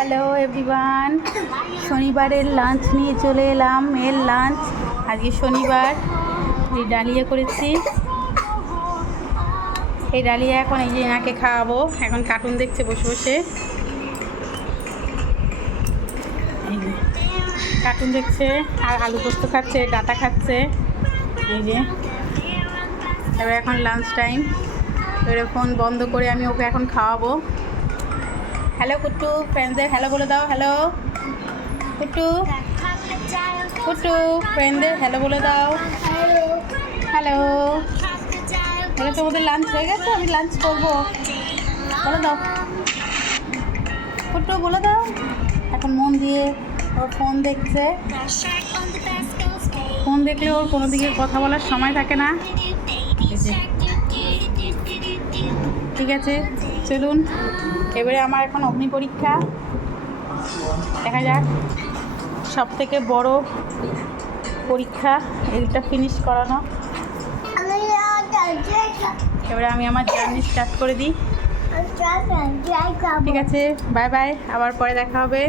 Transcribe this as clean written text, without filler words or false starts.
Hello everyone, শনিবারের lunch নিয়ে চলে এলাম। মেয়ের লাঞ্চ আজকে শনিবার। এই ডালিয়া করেছি, এই ডালিয়া এখন এই যে এনাকে খাওয়াবো। এখন কার্টুন দেখছে বসে বসে, এই যে কার্টুন দেখছে আর আলু পোস্ত খাচ্ছে, ডাটা খাচ্ছে। এই যে এবার এখন লাঞ্চ টাইম, এবারে ফোন বন্ধ করে আমি ওকে এখন খাওয়াবো। হ্যালো কুট্টু, ফ্রেন্ডদের হ্যালো বলে দাও। হ্যালো কুট্টু, কুট্টু ফ্রেন্ডদের হ্যালো বলে দাও। হ্যালো, বলে তোমাদের লাঞ্চ হয়ে গেছে? আমি লাঞ্চ করবো, বলে দাও কুট্টু, বলে দাও। এখন মন দিয়ে ও ফোন দেখছে, ফোন দেখলে ওর কোনো দিকে কথা বলার সময় থাকে না। ঠিক আছে, চলুন এবারে আমার এখন অগ্নি পরীক্ষা, দেখা যাক। সব থেকে বড় পরীক্ষা এইটা ফিনিশ করানো। এবারে আমি আমার জার্নি স্টার্ট করে দিই। ঠিক আছে, বাই বাই, আবার পরে দেখা হবে।